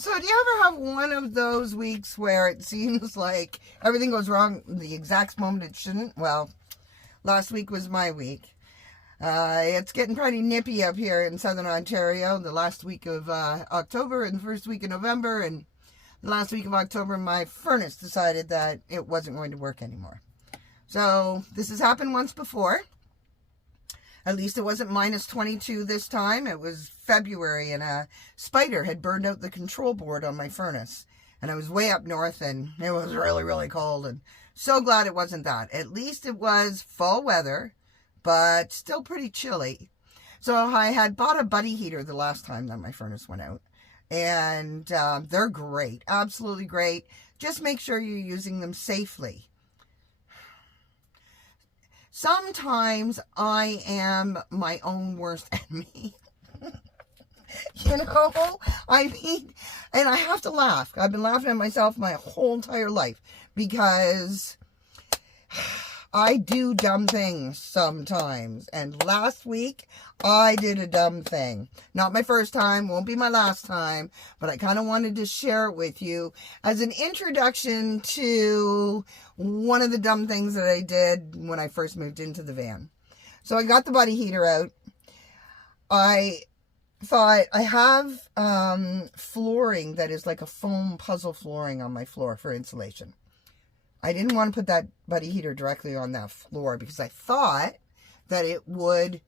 So do you ever have one of those weeks where it seems like everything goes wrong the exact moment it shouldn't? Well, last week was my week. It's getting pretty nippy up here in southern Ontario. The last week of October and the first week of November, and the last week of October, my furnace decided that it wasn't going to work anymore. So this has happened once before. At least it wasn't minus 22 this time. It was February, and a spider had burned out the control board on my furnace. And I was way up north, and it was really, really cold. And so glad it wasn't that. At least it was fall weather, but still pretty chilly. So I had bought a buddy heater the last time that my furnace went out. And they're great. Absolutely great. Just make sure you're using them safely. Sometimes I am my own worst enemy. You know, I mean, and I have to laugh. I've been laughing at myself my whole entire life because I do dumb things sometimes. And last week, I did a dumb thing. Not my first time, won't be my last time, but I kind of wanted to share it with you as an introduction to one of the dumb things that I did when I first moved into the van. So I got the buddy heater out. I thought I have flooring that is like a foam puzzle flooring on my floor for insulation. I didn't want to put that buddy heater directly on that floor because I thought that it would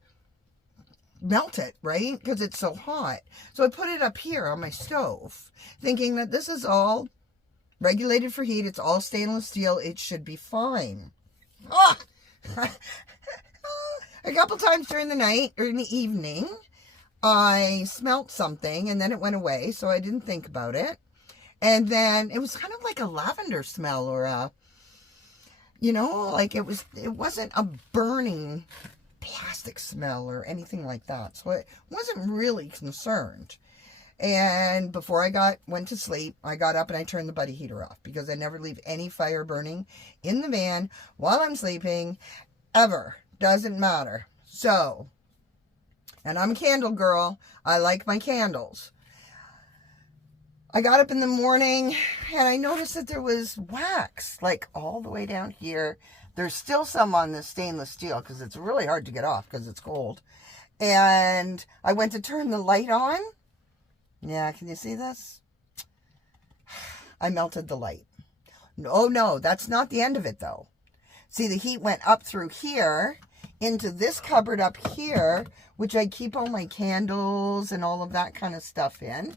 melt it, right? Because it's so hot. So I put it up here on my stove, thinking that this is all regulated for heat. It's all stainless steel. It should be fine. Ah! A couple times during the night or in the evening, I smelt something and then it went away. So I didn't think about it. And then it was kind of like a lavender smell or a, you know, like it wasn't a burning plastic smell or anything like that. So I wasn't really concerned. And before I went to sleep, I got up and I turned the buddy heater off because I never leave any fire burning in the van while I'm sleeping, ever. Doesn't matter. So, and I'm a candle girl. I like my candles. I got up in the morning and I noticed that there was wax like all the way down here. There's still some on the stainless steel because it's really hard to get off because it's cold. And I went to turn the light on. Yeah, can you see this? I melted the light. Oh no, that's not the end of it though. See, the heat went up through here into this cupboard up here, which I keep all my candles and all of that kind of stuff in.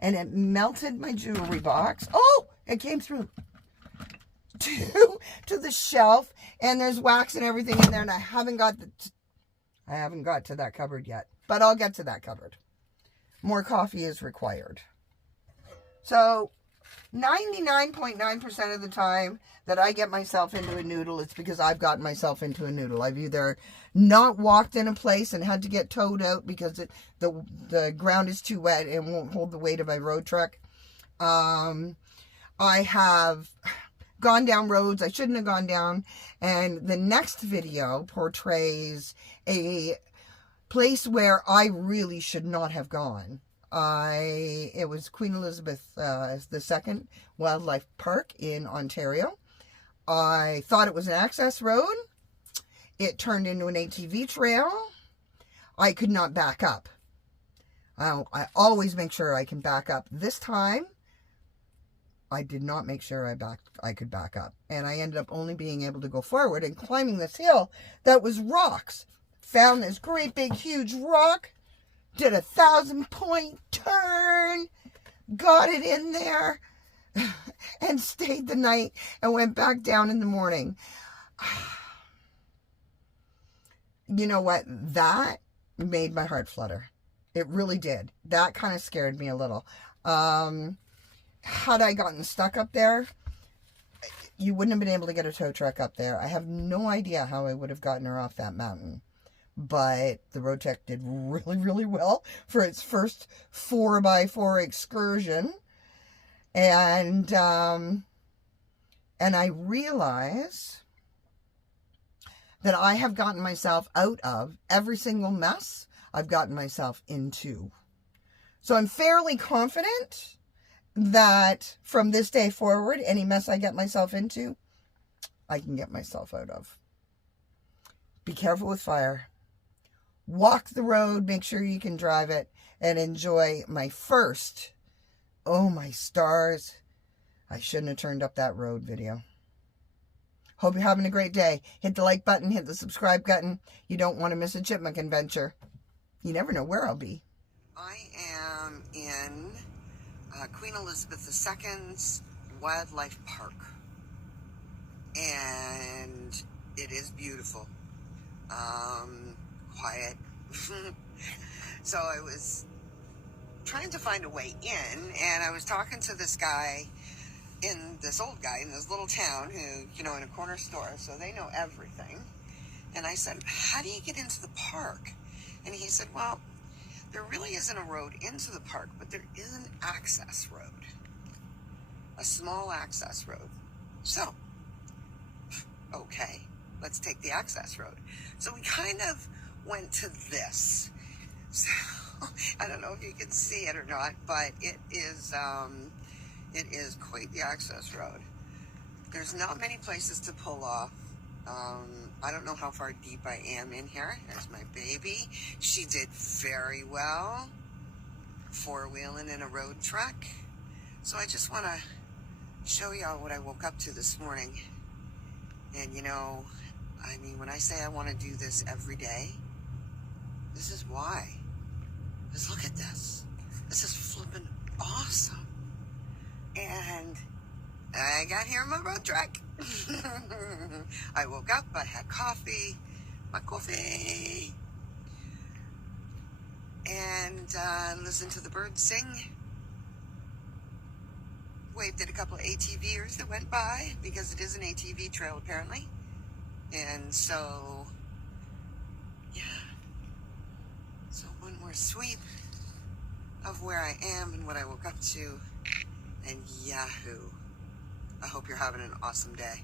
And it melted my jewelry box. Oh, it came through to the shelf, and there's wax and everything in there, and I haven't got to that cupboard yet, but I'll get to that cupboard. More coffee is required. So 99.9% of the time that I get myself into a noodle, it's because I've gotten myself into a noodle. I've either not walked in a place and had to get towed out because the ground is too wet and won't hold the weight of my road truck. I have gone down roads I shouldn't have gone down. And the next video portrays a place where I really should not have gone. It was Queen Elizabeth II Wildlife Park in Ontario. I thought it was an access road. It turned into an ATV trail. I could not back up. I always make sure I can back up. This time, I did not make sure I could back up. And I ended up only being able to go forward and climbing this hill that was rocks. Found this great big huge rock. Did a 1,000-point turn. Got it in there. And stayed the night and went back down in the morning. You know what? That made my heart flutter. It really did. That kind of scared me a little. Had I gotten stuck up there, you wouldn't have been able to get a tow truck up there. I have no idea how I would have gotten her off that mountain. But the road tech did really, really well for its first 4x4 excursion. And I realize that I have gotten myself out of every single mess I've gotten myself into. So I'm fairly confident that from this day forward, any mess I get myself into, I can get myself out of. Be careful with fire. Walk the road, make sure you can drive it, and enjoy my first, oh my stars, I shouldn't have turned up that road video. Hope you're having a great day. Hit the like button, hit the subscribe button. You don't want to miss a chipmunk adventure. You never know where I'll be. I am in Queen Elizabeth II's Wildlife Park. And it is beautiful. Quiet. So I was trying to find a way in, and I was talking to this guy, this old guy in this little town who, you know, in a corner store, so they know everything. And I said, how do you get into the park? And he said, well, there really isn't a road into the park, but there is an access road. A small access road. So, okay, let's take the access road. So we kind of went to this. So, I don't know if you can see it or not, but it is quite the access road. There's not many places to pull off. I don't know how far deep I am in here. There's my baby. She did very well, four-wheeling in a road truck. So I just want to show y'all what I woke up to this morning. And you know, I mean, when I say I want to do this every day, this is why. Because look at this. This is flippin' awesome. And I got here in my road truck. I woke up, I had coffee, my coffee, and listened to the birds sing. Waved at a couple of ATVers that went by, because it is an ATV trail apparently. And so, yeah. So one more sweep of where I am and what I woke up to, and yahoo. I hope you're having an awesome day.